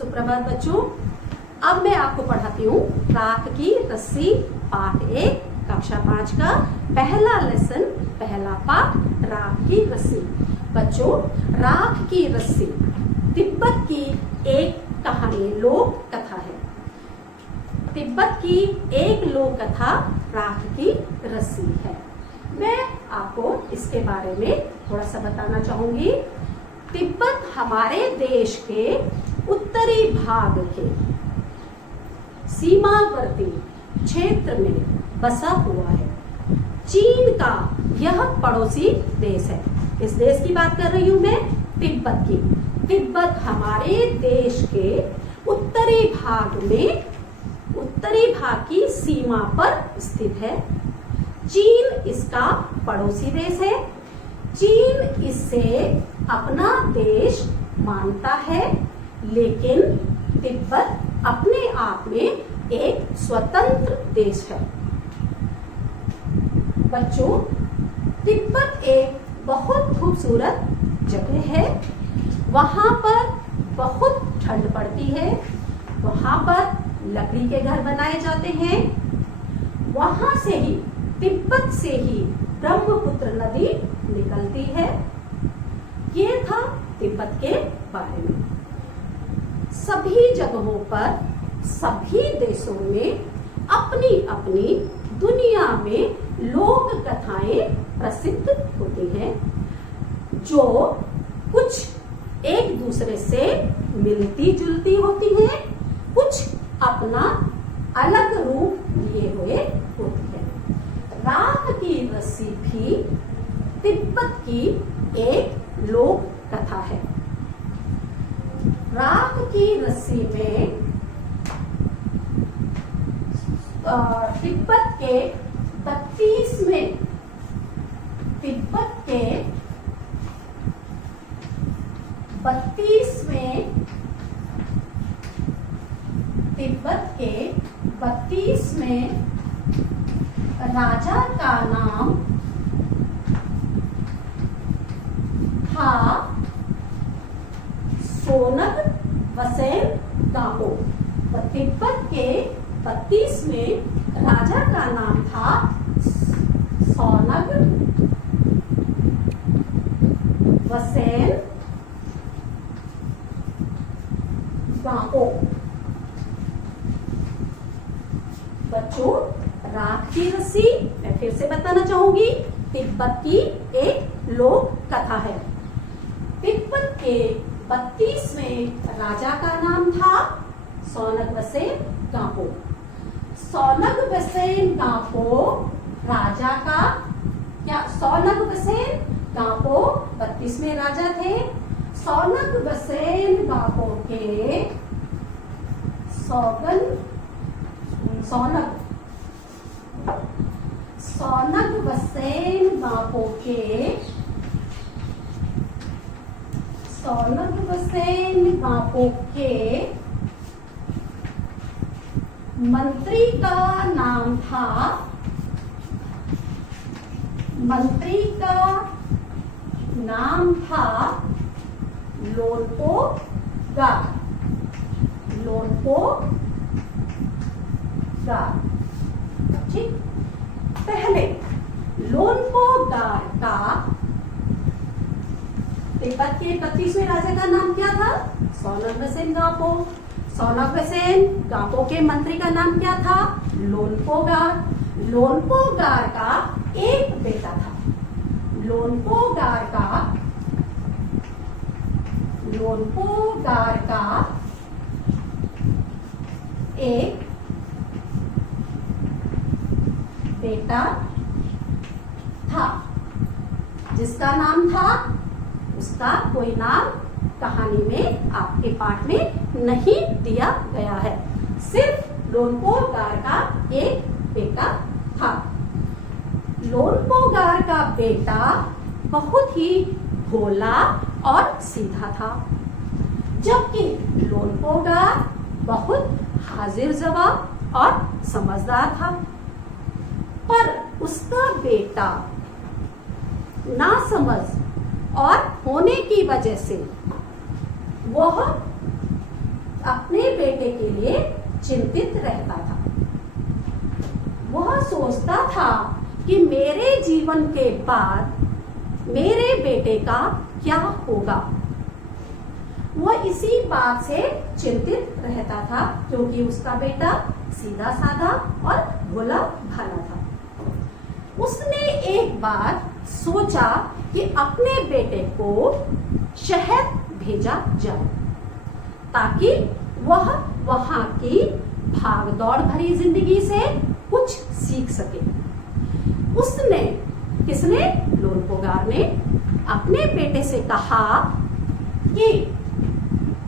सुप्रभात बच्चों, अब मैं आपको पढ़ाती हूँ राख की रस्सी पाठ 1 कक्षा 5 का पहला लेसन, पहला पाठ राख की रस्सी। बच्चों, राख की रस्सी तिब्बत की एक कहानी, लोक कथा है। तिब्बत की एक लोक कथा राख की रस्सी है। मैं आपको इसके बारे में थोड़ा सा बताना चाहूंगी। तिब्बत हमारे देश के उत्तरी भाग के सीमावर्ती क्षेत्र में बसा हुआ है। चीन का यह पड़ोसी देश है। इस देश की बात कर रही हूं मैं, तिब्बत की। तिब्बत हमारे देश के उत्तरी भाग में, उत्तरी भाग की सीमा पर स्थित है। चीन इसका पड़ोसी देश है। चीन इससे अपना देश मानता है, लेकिन तिब्बत अपने आप में एक स्वतंत्र देश है। बच्चों, तिब्बत एक बहुत खूबसूरत जगह है। वहां पर बहुत ठंड पड़ती है। वहां पर लकड़ी के घर बनाए जाते हैं। वहां से ही, तिब्बत से ही ब्रह्मपुत्र नदी निकलती है। ये था तिब्बत के बारे में। सभी जगहों पर, सभी देशों में अपनी अपनी दुनिया में लोक कथाएं प्रसिद्ध होती हैं, जो कुछ एक दूसरे से मिलती जुलती होती हैं, कुछ अपना अलग रूप लिए हुए होती है। राख की रस्सी भी तिब्बत की एक लोक कथा है। राख की रस्सी में तिब्बत के 32वें, तिब्बत के 32वें, तिब्बत के 32वें राजा का नाम था सोनग वसेन गापो। तिब्बत के 32वें राजा का नाम था सोनग वसेन गापो। बच्चों, राख की रस्सी मैं फिर से बताना चाहूंगी, तिब्बत की एक लोक कथा है। तिब्बत के 32वें राजा का नाम था सोनग वसेन गापो। सोनग वसेन गापो राजा का, क्या सोनग वसेन गापो 32वें राजा थे। सोनग वसेन गापो के सोनग वसेन गापो के मंत्री का नाम था, मंत्री का नाम था लोनपो गार। लोनपो गार, ठीक। पहले लोनपो गार का, तिब्बत के 32वें राजा का नाम क्या था? सोनग वसेन गापो। सोनग वसेन गापो के मंत्री का नाम क्या था? लोनपो गार। लोनपो गार का एक बेटा था। लोनपो गार का एक बेटा था, जिसका नाम था, उसका कोई नाम कहानी में, आपके पाठ में नहीं दिया गया है। सिर्फ लोनपो गार का एक बेटा था। लोनपो गार का बेटा बहुत ही भोला और सीधा था, जबकि लोनपो गार बहुत हाजिर जवाब और समझदार था। पर उसका बेटा नासमझ और होने की वजह से वह लिए चिंतित रहता था। वह सोचता था कि मेरे जीवन के बाद मेरे बेटे का क्या होगा। वह इसी बात से चिंतित रहता था क्योंकि उसका बेटा सीधा साधा और भोला भाला था। उसने एक बार सोचा कि अपने बेटे को शहर भेजा जाए ताकि वह वहां की भागदौड़ भरी जिंदगी से कुछ सीख सके। उसने किसने लोनपोगार ने अपने बेटे से कहा कि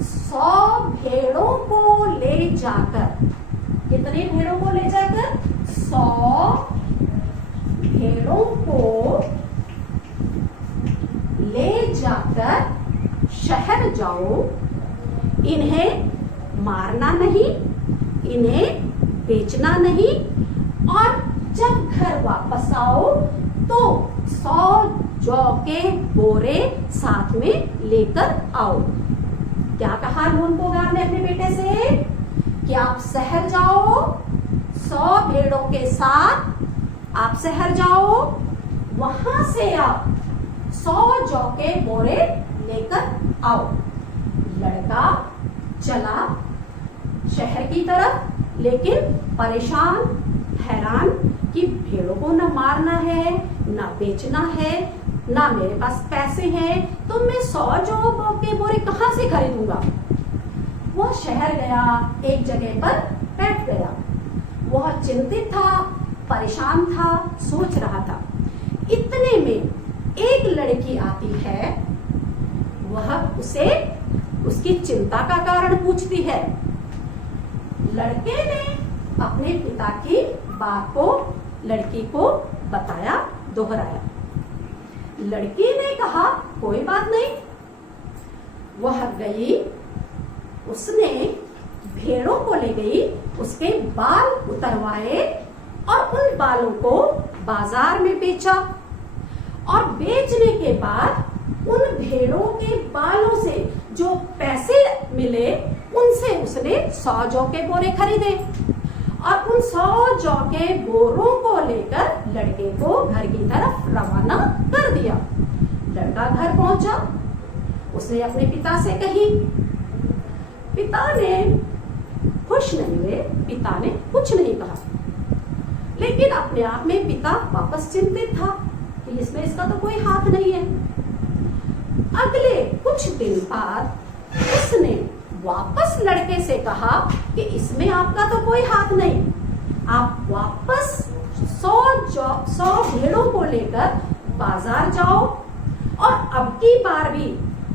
100 भेड़ों को ले जाकर, कितने भेड़ों को ले जाकर? 100 भेड़ों को ले जाकर शहर जाओ। इन्हें मारना नहीं, इन्हें बेचना नहीं, और जब घर वापस आओ तो 100 जौ के बोरे साथ में लेकर आओ। क्या कहा लोनपोगार ने अपने बेटे से कि आप शहर जाओ, 100 भेड़ों के साथ आप शहर जाओ, वहां से आप 100 जौ के बोरे लेकर आओ। लड़का चला शहर की तरफ, लेकिन परेशान हैरान कि भेड़ों को न मारना है, न बेचना है, ना मेरे पास पैसे हैं, तो मैं 100 जौ के बोरे कहां से खरीदूंगा। वह शहर गया, एक जगह पर बैठ गया। वह चिंतित था, परेशान था, सोच रहा था। इतने में एक लड़की आती है। वह उसे उसकी चिंता का कारण पूछती है। लड़के ने अपने पिता की बात को लड़की को बताया, दोहराया। लड़की ने कहा कोई बात नहीं। वह गई, उसने भेड़ों को ले गई, उसके बाल उतरवाए और उन बालों को बाजार में बेचा, और बेचने के बाद उन भेड़ों के बालों से जो पैसे मिले उनसे उसने 100 जौ के बोरे खरीदे, और उन 100 जौ के बोरों को लेकर लड़के को घर की तरफ रवाना कर दिया। लड़का घर पहुंचा, उसने अपने पिता से कही। पिता ने खुश नहीं हुए, पिता ने कुछ नहीं कहा, लेकिन अपने आप में पिता वापस चिंतित था कि इसमें इसका तो कोई हाथ नहीं है। अगले कुछ दिन बाद उसने वापस लड़के से कहा कि इसमें आपका तो कोई हाथ नहीं, आप वापस 100 भेड़ों को लेकर बाजार जाओ, और अब की बार भी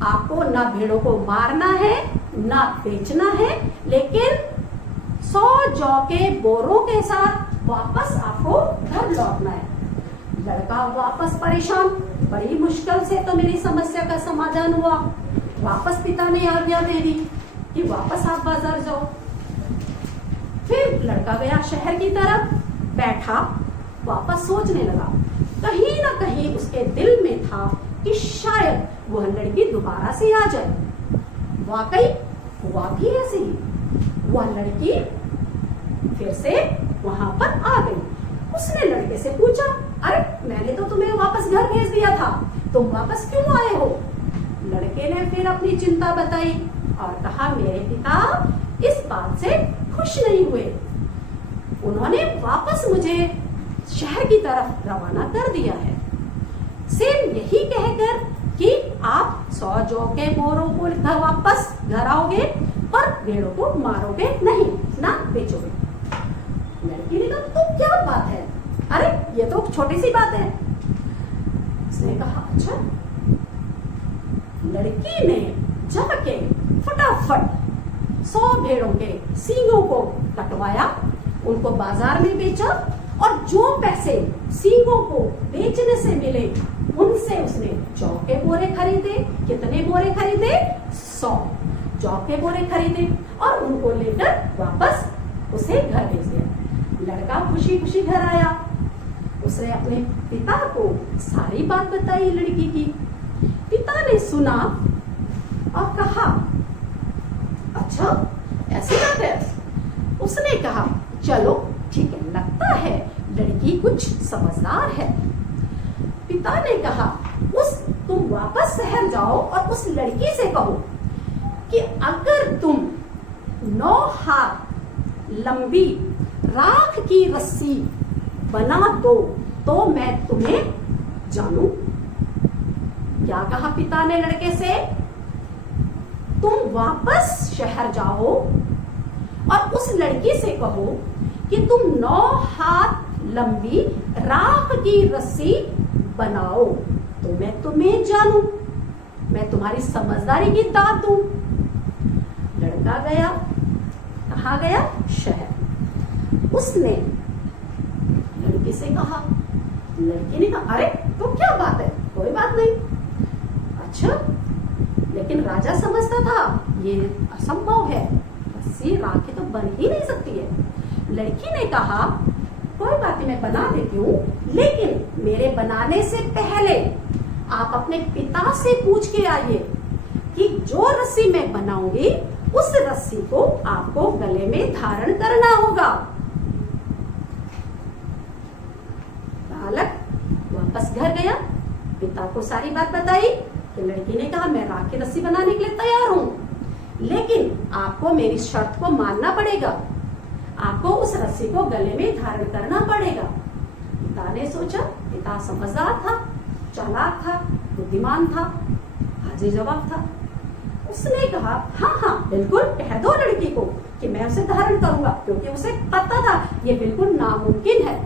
आपको ना भेड़ों को मारना है ना बेचना है, लेकिन 100 जौ के बोरों के साथ वापस आपको घर लौटना है। लड़का वापस परेशान, बड़ी मुश्किल से तो मेरी समस्या का समाधान हुआ। वापस पिता ने आज्ञा दे दी कि वापस आप बाजार जाओ। फिर लड़का गया शहर की तरफ, बैठा, वापस सोचने लगा। कहीं ना कहीं उसके दिल में था कि शायद वह लड़की दोबारा से आ जाए। वाकई हुआ भी ऐसे ही। वह लड़की फिर से वहां पर आ गई। उसने लड़के से पूछा, अरे मैंने तो तुम्हें वापस घर भेज दिया था, तुम वापस क्यों आए हो? लड़के ने फिर अपनी चिंता बताई और कहा, मेरे पिता इस बात से खुश नहीं हुए, उन्होंने वापस मुझे शहर की तरफ रवाना कर दिया है। सेम यही कहकर कि आप 100 जौ के बोरों को लेकर वापस घर आओगे, पर भेड़ों को मारोगे नहीं, ना बेचोगे। लड़की ने कहा, तो क्या बात है, अरे ये तो छोटी सी बात है। उसने कहा, अच्छा। लड़की ने जाके फटाफट 100 भेड़ों के सींगों को कटवाया, उनको बाजार में बेचा, और जो पैसे सींगों को बेचने से मिले उनसे उसने जौ के बोरे खरीदे। कितने बोरे खरीदे? 100 जौ के बोरे खरीदे, और उनको लेकर वापस उसे घर भेज दिया। लड़का खुशी खुशी घर आया। उसने अपने पिता को सारी बात बताई लड़की की। पिता ने सुना और कहा, अच्छा ऐसी बात है, उसने कहा चलो ठीक है, लगता है लड़की कुछ समझदार है। पिता ने कहा तुम वापस शहर जाओ और उस लड़की से कहो कि अगर तुम 9 हाथ लंबी राख की रस्सी बना दो तो मैं तुम्हें जानू। क्या कहा पिता ने लड़के से? तुम वापस शहर जाओ और उस लड़की से कहो कि तुम 9 हाथ लंबी राख की रस्सी बनाओ तो मैं तुम्हें जानू, मैं तुम्हारी समझदारी की दाद दूं। लड़का गया, कहाँ गया? शहर। उसने लड़की से कहा, लड़की ने कहा अरे तो क्या बात है, कोई बात नहीं। अच्छा, लेकिन राजा समझता था ये असंभव है, रस्सी राखी तो बन ही नहीं सकती है। लड़की ने कहा कोई बात नहीं, मैं बना देती हूँ, लेकिन मेरे बनाने से पहले आप अपने पिता से पूछ के आइए कि जो रस्सी मैं बनाऊंगी उस रस्सी को आपको गले में धारण करना होगा। बालक वापस घर गया, पिता को सारी बात बताई कि लड़की ने कहा मैं राख की रस्सी बनाने के लिए तैयार हूं, लेकिन आपको मेरी शर्त को मानना पड़ेगा, आपको उस रस्सी को गले में धारण करना पड़ेगा। पिता ने सोचा, पिता समझदार था, चालाक था, बुद्धिमान था, हाजिर जवाब था। उसने कहा हाँ हाँ बिल्कुल, कह दो लड़की को कि मैं उसे धारण करूंगा, क्योंकि उसे पता था ये बिल्कुल नामुमकिन है।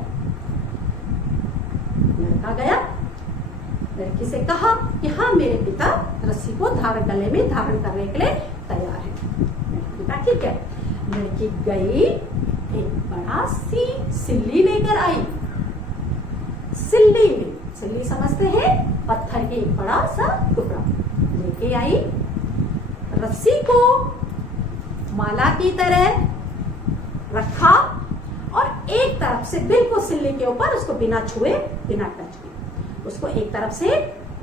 लड़का गया, लड़की से कहा कि हाँ मेरे पिता रस्सी को गले में धारण करने के लिए तैयार है। लड़का ठीक है। लड़की गई, एक बड़ा सी सिल्ली लेकर आई। सिल्ली समझते हैं, पत्थर के एक बड़ा सा टुकड़ा लेके आई, रस्सी को माला की तरह रखा और एक तरफ से बिल्कुल सिल्ली के ऊपर उसको बिना छुए, बिना टच किए उसको एक तरफ से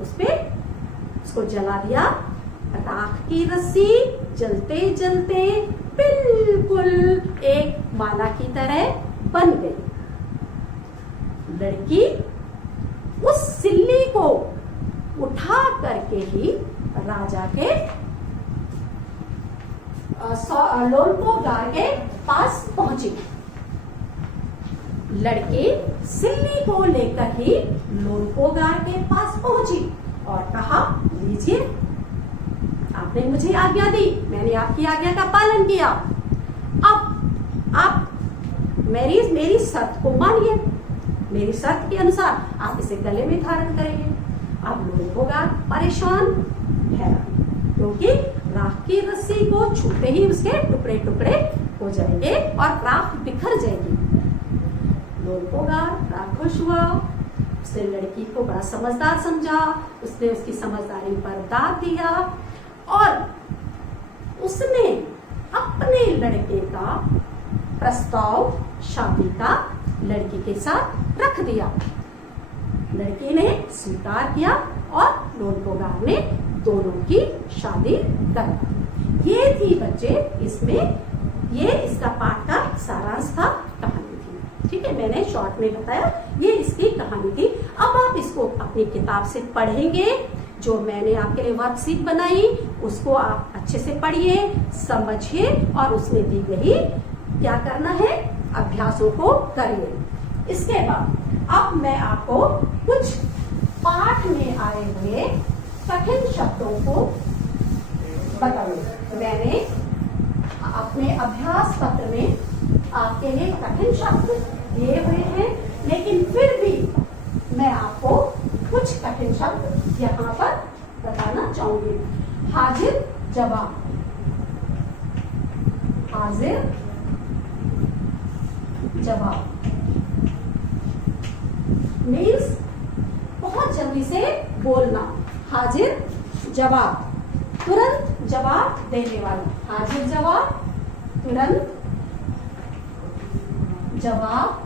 उसको जला दिया। राख की रस्सी जलते जलते बिल्कुल एक माला की तरह बन गई। लड़की उस सिल्ली को उठा करके ही राजा के लोलकोगार के पास पहुंची। लड़की सिल्ली को लेकर ही लोलकोगार के पास पहुंची और कहा लीजिए, आपने मुझे आज्ञा दी, मैंने आपकी आज्ञा का पालन किया, अब आप मेरी शर्त को मानिए, मेरी शर्त के अनुसार आप इसे गले में धारण करेंगे। अब लोलकोगार परेशान है, क्योंकि राख की रस्सी को छूते ही उसके टुकड़े टुकड़े हो जाएंगे और राख बिखर जाएगी। लोलकोगार नाखुश हुआ, उसने लड़की को बड़ा समझदार समझा, उसने उसकी समझदारी पर दाद दिया और उसने अपने लड़के का प्रस्ताव शादी का लड़की के साथ रख दिया। लड़की ने स्वीकार किया और लोलकोगार ने दोनों की शादी कर दी। ये थी बच्चे, ये इसका पाठ का सारांश था, कहानी थी। ठीक है, मैंने शॉर्ट में बताया, ये इसकी कहानी थी। अब आप इसको अपनी किताब से पढ़ेंगे, जो मैंने आपके लिए वर्कशीट बनाई उसको आप अच्छे से पढ़िए, समझिए और उसमें दी गई क्या करना है अभ्यासों को करिए। इसके बाद अब मैं आपको कुछ पाठ में आए हुए कठिन शब्दों को बताऊंगी। मैंने अपने अभ्यास पत्र में आपके लिए कठिन शब्द दिए हुए हैं, लेकिन फिर भी मैं आपको कुछ कठिन शब्द यहाँ पर बताना चाहूंगी। हाजिर जवाब, हाजिर जवाब मीन्स बहुत जल्दी से बोलना। हाजिर जवाब, तुरंत जवाब देने वाला। हाजिर जवाब, तुरंत जवाब,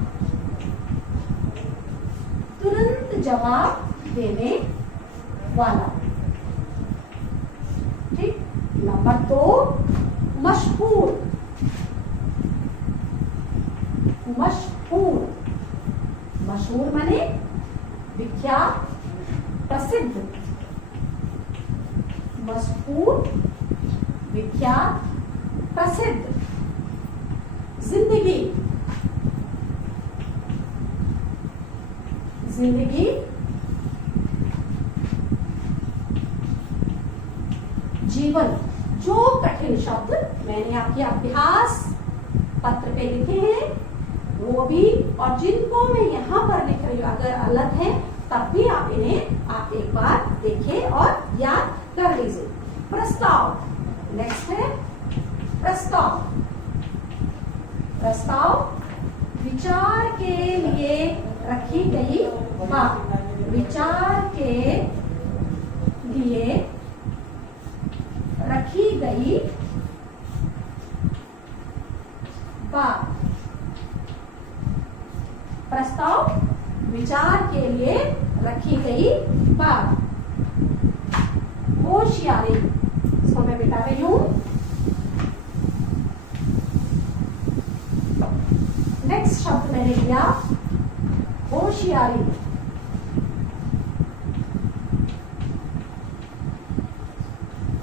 तुरंत जवाब देने वाला। ठीक। नंबर 2 मशहूर, मशहूर माने विख्यात, प्रसिद्ध, मशहूर, विख्यात, प्रसिद्ध। जिंदगी, जिंदगी, जीवन। जो कठिन शब्द मैंने आपके अभ्यास पत्र पे लिखे हैं वो भी, और जिनको मैं यहाँ पर लिख रही हूँ अगर अलग है तब भी आप इन्हें आप एक बार देखें और याद कर लीजिए। प्रस्ताव, नेक्स्ट है प्रस्ताव। प्रस्ताव विचार के लिए रखी गई बात, विचार के लिए रखी गई बात। प्रस्ताव विचार के लिए रखी गई बात। होशियारी, इसको मैं बता रही हूं। नेक्स्ट शब्द मैंने लिया होशियारी।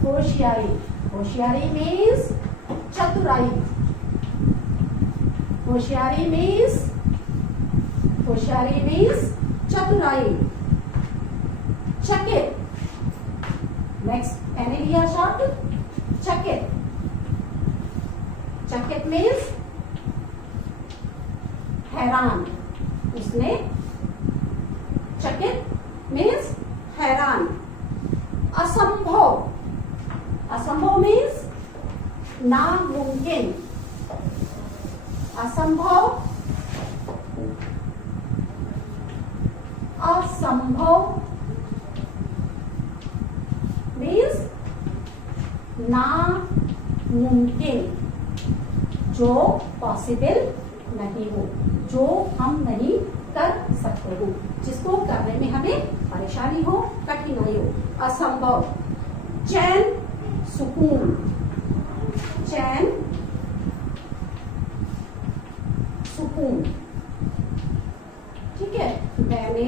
होशियारी, होशियारी मीन्स चतुराई। होशियारी मीन्स, होशियारी मीन्स चतुराई। चकित, नेक्स्ट मैंने लिया शब्द चकित। चकित मीन्स हैरान, उसने चकित मीन्स हैरान। असंभव, असंभव मीन्स नामुमकिन। असंभव, असंभव मीन्स नामुमकिन, जो पॉसिबल नहीं हो, जो हम नहीं कर सकते हो, जिसको करने में हमें परेशानी हो, कठिनाई हो, असंभव। चैन, सुकून, चैन, सुकून। ठीक है, मैंने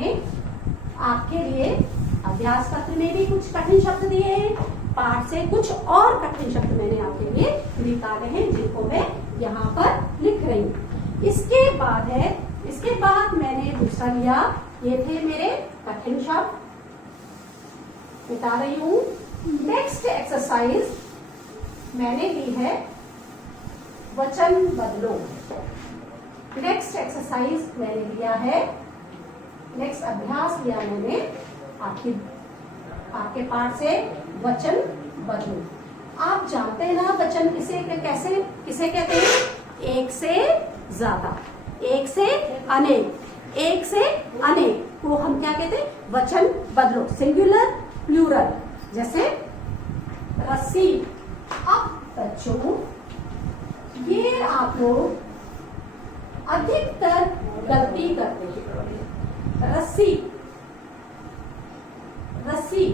आपके लिए अभ्यास पत्र में भी कुछ कठिन शब्द दिए हैं, पाठ से कुछ और कठिन शब्द मैंने आपके लिए निकाले हैं जिनको मैं यहाँ पर लिख रही हूँ। इसके बाद है, इसके बाद मैंने दूसरा लिया, ये थे मेरे कठिन शब्द, बता रही हूँ। नेक्स्ट एक्सरसाइज मैंने ली है वचन बदलो। नेक्स्ट एक्सरसाइज मैंने लिया है, नेक्स्ट अभ्यास लिया मैंने आपके पाठ से वचन बदलो। आप जानते हैं ना वचन किसे कैसे किसे कहते हैं? एक से ज्यादा, एक से अनेक, एक से अनेक को हम क्या कहते हैं? वचन बदलो, सिंगुलर प्लूरल। जैसे रस्सी। अब बच्चों ये आप लोग अधिकतर गलती करते हैं। रस्सी, रस्सी,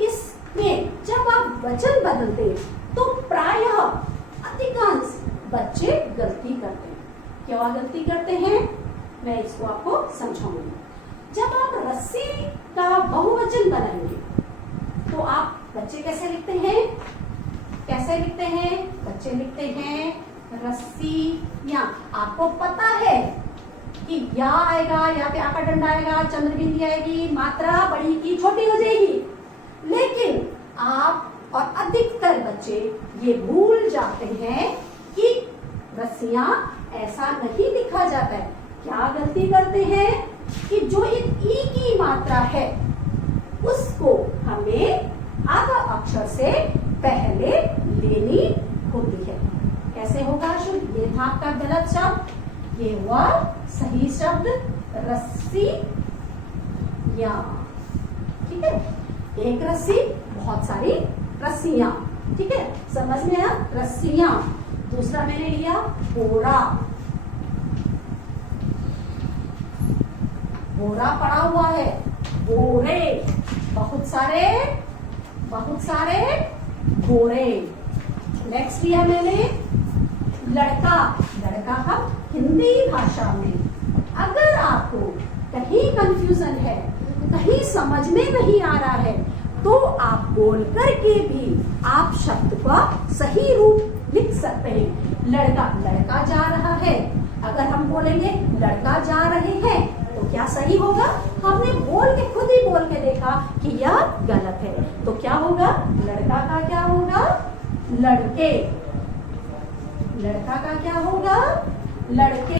इसमें जब आप वचन बदलते हैं तो प्रायः अधिकांश बच्चे गलती करते हैं। क्या गलती करते हैं? मैं इसको आपको समझाऊंगी। जब आप रस्सी का बहुवचन बनाएंगे तो आप बच्चे कैसे लिखते हैं? कैसे लिखते हैं? बच्चे लिखते हैं रस्सियां। आपको पता है कि या आएगा, या पे आका डंडा आएगा, चंद्र बिंदी आएगी, मात्रा बड़ी की छोटी हो जाएगी। लेकिन आप और अधिकतर बच्चे ये भूल जाते हैं कि रस्सियां ऐसा नहीं लिखा जाता है। क्या गलती करते हैं कि जो एक ई की मात्रा है उसको हमें आधा अक्षर से पहले लेनी होती है। कैसे होगा शुद्ध? ये था आपका गलत शब्द, ये हुआ सही शब्द रस्सी या। ठीक है, एक रस्सी, बहुत सारी रस्सियां। ठीक है, समझ में आया? रस्सियां। दूसरा मैंने लिया बोरा। बोरा पड़ा हुआ है, बोरे, बहुत सारे बोरे। नेक्स्ट लिया मैंने लड़का। लड़का हम हिंदी भाषा में अगर आपको कहीं कंफ्यूजन है, कहीं समझ में नहीं आ रहा है, तो आप बोल करके भी आप शब्द का सही रूप लिख सकते हैं। लड़का, लड़का जा रहा है, अगर हम बोलेंगे लड़का जा रहे हैं तो क्या सही होगा? हमने बोल के, खुद ही बोल के देखा कि यह गलत है। तो क्या होगा? लड़का का क्या होगा? लड़के। लड़का का क्या होगा? लड़के।